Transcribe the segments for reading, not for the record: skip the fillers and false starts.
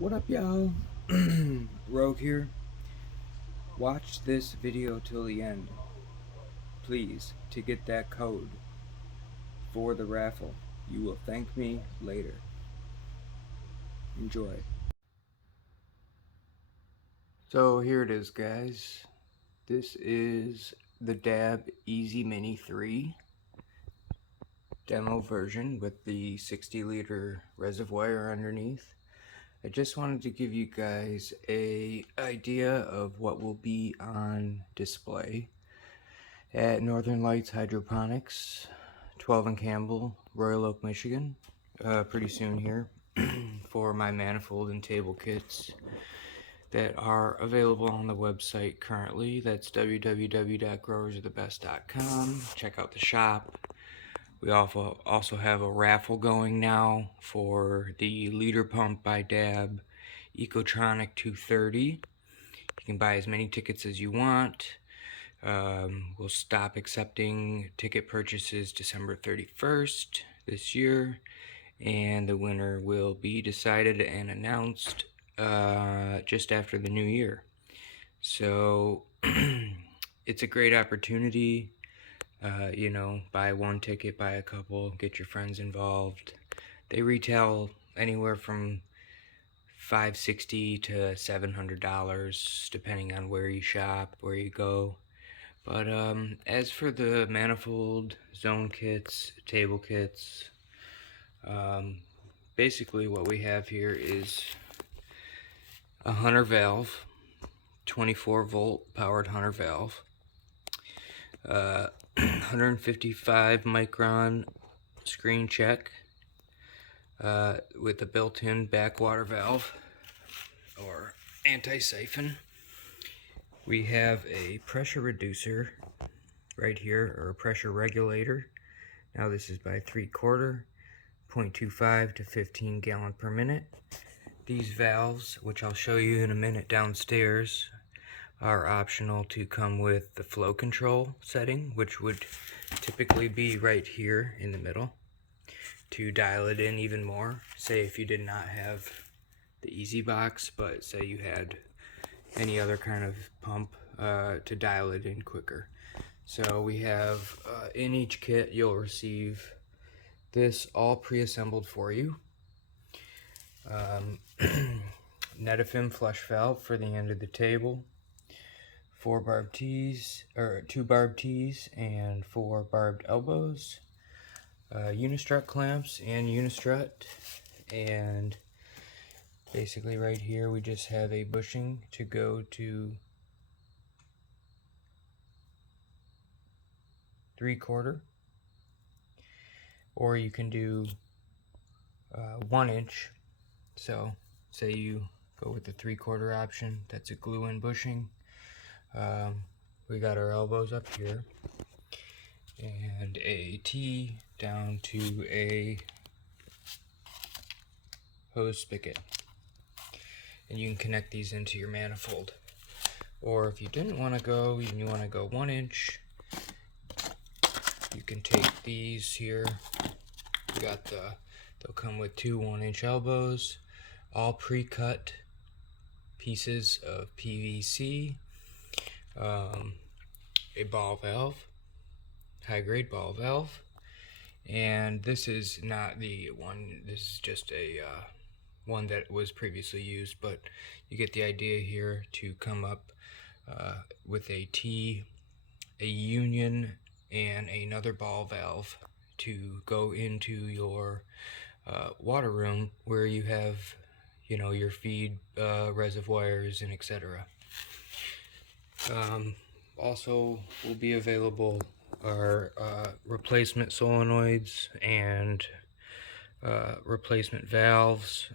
What up, y'all? Rogue here. Watch this video till the end, please, to get that code for the raffle. You will thank me later. Enjoy. So here it is, guys. This is the Dab Easy Mini 3 demo version with the 60-liter reservoir underneath. I just wanted to give you guys an idea of what will be on display at Northern Lights Hydroponics, 12 and Campbell, Royal Oak, Michigan, pretty soon here for my manifold and table kits that are available on the website currently. That's www.growersarethebest.com. Check out the shop. We also have a raffle going now for the liter pump by Dab Ecotronic 230. You can buy as many tickets as you want. We'll stop accepting ticket purchases December 31st this year, and the winner will be decided and announced just after the new year. So it's a great opportunity. Buy one ticket, buy a couple, get your friends involved. They retail anywhere from $560 to $700 depending on where you shop, where you go. But as for the manifold, zone kits, table kits, basically what we have here is a Hunter valve, 24 volt powered Hunter valve, 155 micron screen check with a built-in backwater valve or anti-siphon. We have a pressure reducer right here, or a pressure regulator. Now this is by 3/4, 0.25 to 15 gallon per minute. These valves, which I'll show you in a minute downstairs, are optional to come with the flow control setting, which would typically be right here in the middle to dial it in even more. Say if you did not have the Easy Box, but say you had any other kind of pump to dial it in quicker. So we have in each kit you'll receive this all pre-assembled for you. Netafim flush valve for the end of the table, 4 barbed tees, or 2 barbed tees and 4 barbed elbows, unistrut clamps and unistrut, and basically right here we just have a bushing to go to 3/4, or you can do 1 inch. So say you go with the 3/4 option, that's a glue-in bushing. We got our elbows up here and a T down to a hose spigot, and you can connect these into your manifold. Or if you didn't want to go, and you want to go 1 inch, you can take these here. We got they'll come with 2 1-inch elbows, all pre-cut pieces of PVC, a ball valve, high-grade ball valve, and this is not the one, this is just a one that was previously used, but you get the idea here to come up with a T, a union, and another ball valve to go into your water room where you have, your feed reservoirs and etc. Also will be available are replacement solenoids and replacement valves.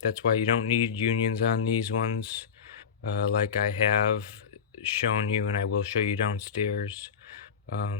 That's why you don't need unions on these ones, like I have shown you and I will show you downstairs,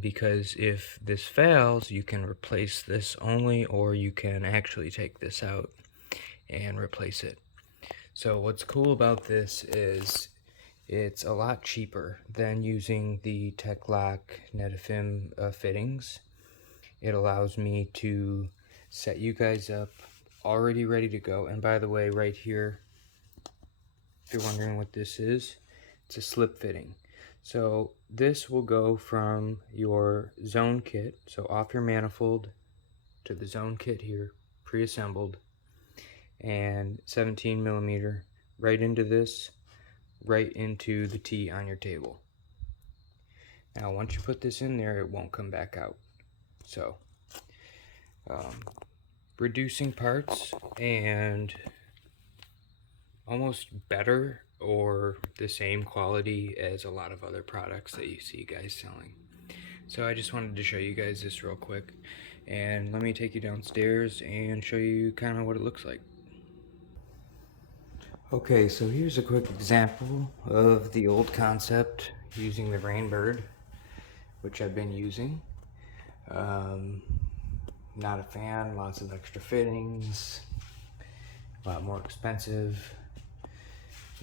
because if this fails you can replace this only, or you can actually take this out and replace it. So what's cool about this is it's a lot cheaper than using the TechLock Netafim fittings. It allows me to set you guys up already ready to go. And by the way, right here, if you're wondering what this is, it's a slip fitting. So this will go from your zone kit, so off your manifold, to the zone kit here, pre-assembled, and 17 millimeter right into this, right into the T on your table. Now once you put this in there, it won't come back out. So reducing parts and almost better or the same quality as a lot of other products that you see guys selling. So I just wanted to show you guys this real quick, and let me take you downstairs and show you kind of what it looks like. Okay, so here's a quick example of the old concept using the Rainbird, which I've been using. Not a fan, lots of extra fittings, a lot more expensive.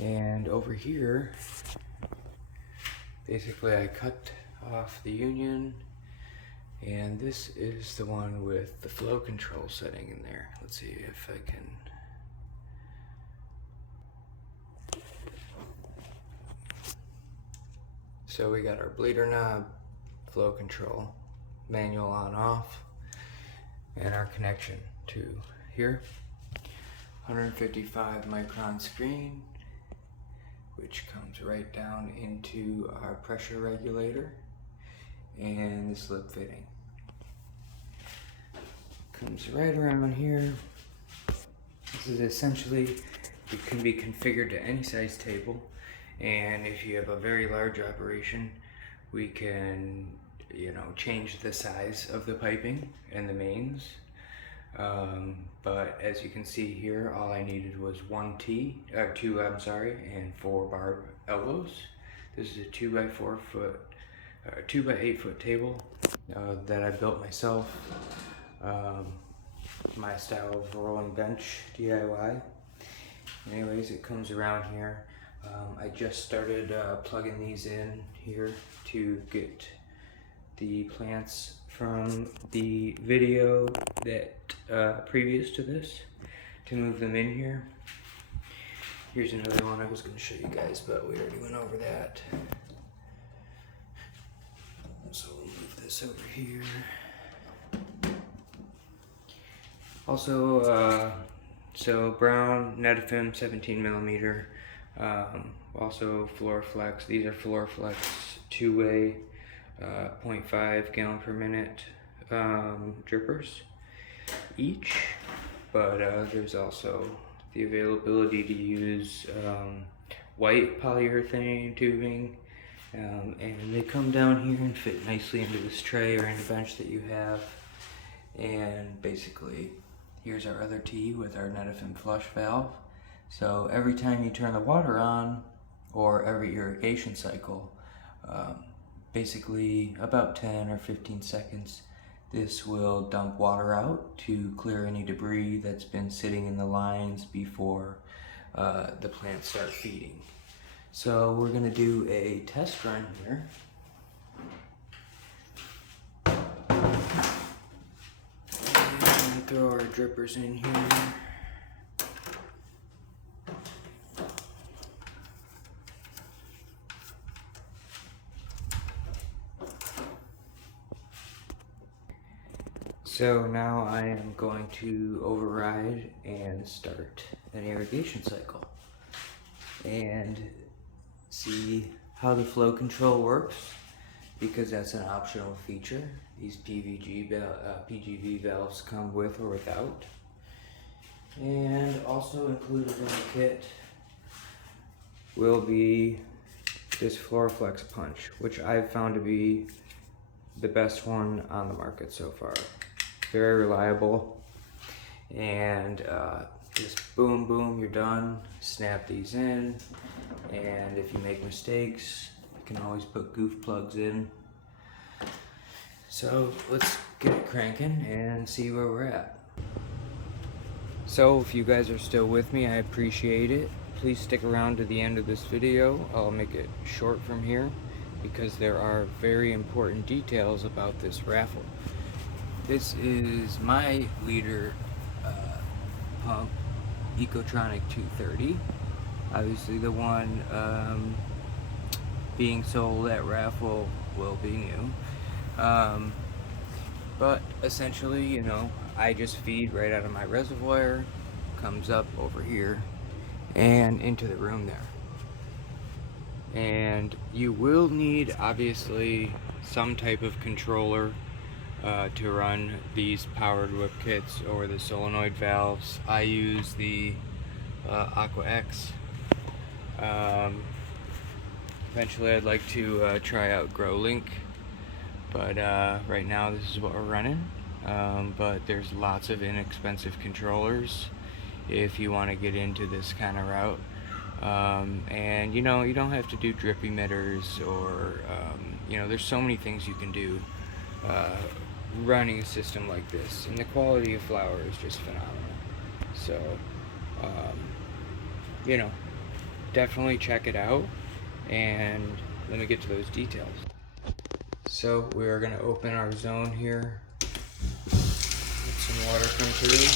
And over here, basically I cut off the union, and this is the one with the flow control setting in there. Let's see if I can. So we got our bleeder knob, flow control, manual on off, and our connection to here. 155 micron screen, which comes right down into our pressure regulator and the slip fitting. Comes right around here. This is essentially, it can be configured to any size table, and if you have a very large operation, we can, change the size of the piping and the mains. But as you can see here, all I needed was two, and 4 barb elbows. This is a 2 by 8 foot table that I built myself. My style of rolling bench DIY. Anyways, it comes around here. I just started plugging these in here to get the plants from the video that previous to this, to move them in here. Here's another one I was going to show you guys, but we already went over that. So we'll move this over here. Also, so brown Netafim 17 millimeter. Also Floorflex. These are Floorflex two-way 0.5 gallon per minute drippers each, but there's also the availability to use white polyurethane tubing, and they come down here and fit nicely into this tray or in the bench that you have. And basically, here's our other T with our Netafim flush valve. So every time you turn the water on, or every irrigation cycle, basically about 10 or 15 seconds, this will dump water out to clear any debris that's been sitting in the lines before the plants start feeding. So we're going to do a test run here. And throw our drippers in here. So now I am going to override and start an irrigation cycle and see how the flow control works, because that's an optional feature. These PGV valves come with or without. And also included in the kit will be this Floorflex punch, which I've found to be the best one on the market so far. Very reliable, and just boom, boom, you're done. Snap these in, and if you make mistakes, you can always put goof plugs in. So let's get it cranking and see where we're at. So if you guys are still with me, I appreciate it. Please stick around to the end of this video. I'll make it short from here, because there are very important details about this raffle. This is my leader pump, Ecotronic 230. Obviously the one being sold at Raffle will be new. But essentially, you know, I just feed right out of my reservoir, comes up over here and into the room there. And you will need, obviously, some type of controller to run these powered whip kits or the solenoid valves. I use the Aqua X. Eventually I'd like to try out GrowLink, but right now this is what we're running. But there's lots of inexpensive controllers if you want to get into this kind of route. And you know, you don't have to do drip emitters or you know, there's so many things you can do running a system like this, and the quality of flower is just phenomenal. So you know, definitely check it out, and let me get to those details. So we are going to open our zone here, let some water come through.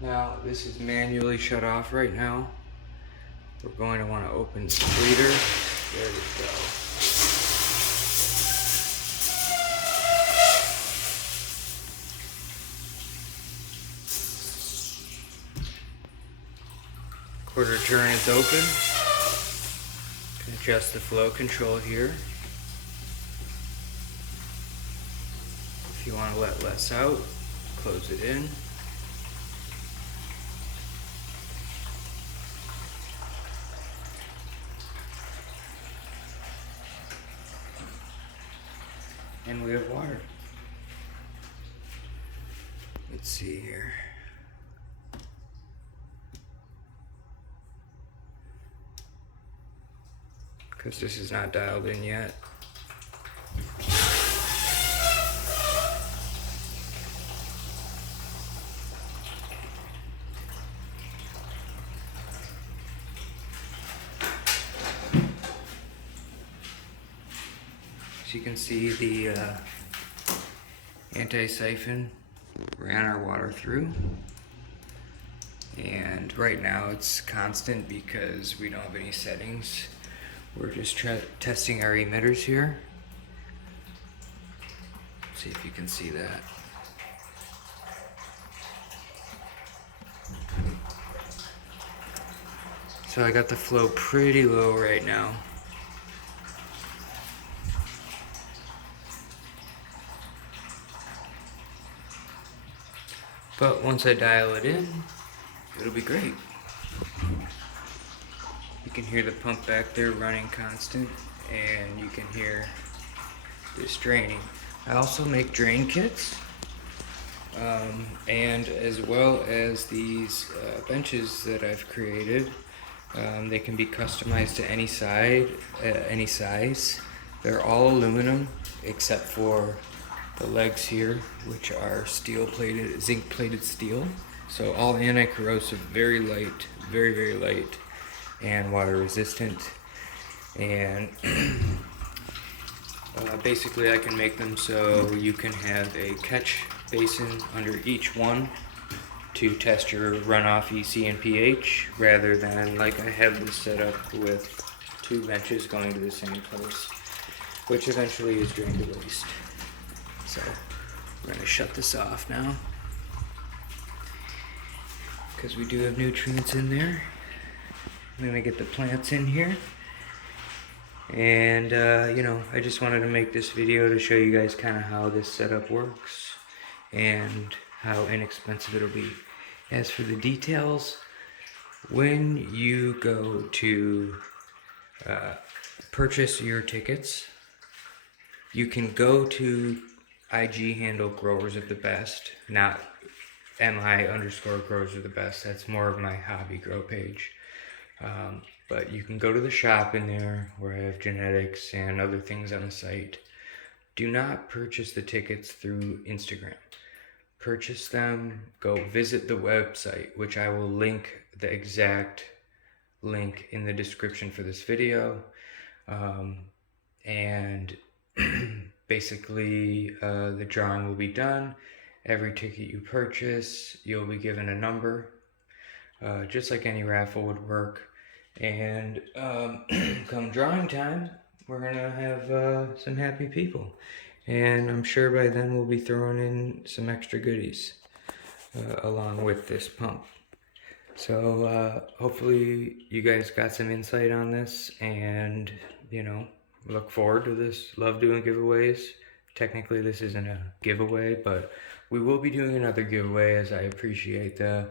Now this is manually shut off right now. We're going to want to open the bleeder. There we go. Quarter turn is open. Can adjust the flow control here. If you want to let less out, close it in. And we have water. Let's see here. Because this is not dialed in yet. As you can see, the anti-siphon ran our water through. And right now it's constant because we don't have any settings. We're just testing our emitters here. See if you can see that. So I got the flow pretty low right now. But once I dial it in, it'll be great. You can hear the pump back there running constant, and you can hear this draining. I also make drain kits, and as well as these benches that I've created. They can be customized to any size. They're all aluminum except for the legs here, which are steel plated, zinc plated steel. So all anti-corrosive, very light, very light, and water resistant. And basically I can make them so you can have a catch basin under each one to test your runoff EC and pH, rather than like I have this set up with two benches going to the same place, which eventually is drained to waste. So we're going to shut this off now because we do have nutrients in there. I'm going to get the plants in here. And you know, I just wanted to make this video to show you guys kind of how this setup works and how inexpensive it'll be. As for the details, when you go to purchase your tickets, you can go to IG handle Growers of the Best, not MI_Growers of the Best. That's more of my hobby grow page. But you can go to the shop in there where I have genetics and other things on the site. Do not purchase the tickets through Instagram. Purchase them, go visit the website, which I will link the exact link in the description for this video. And basically the drawing will be done, Every ticket you purchase, you'll be given a number, just like any raffle would work. And come drawing time, we're gonna have some happy people. And I'm sure by then we'll be throwing in some extra goodies along with this pump. So hopefully you guys got some insight on this, and look forward to this. Love doing giveaways. Technically this isn't a giveaway, but we will be doing another giveaway, as I appreciate the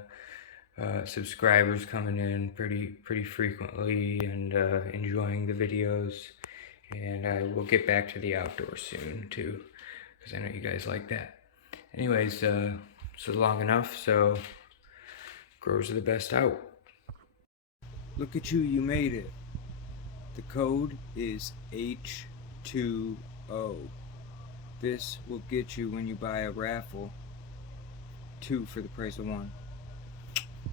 subscribers coming in pretty frequently and enjoying the videos. And I will get back to the outdoors soon too, because I know you guys like that. Anyways, so long enough, so grows are the best out. Look at you made it. The code is H2O. This will get you, when you buy a raffle, 2 for the price of 1.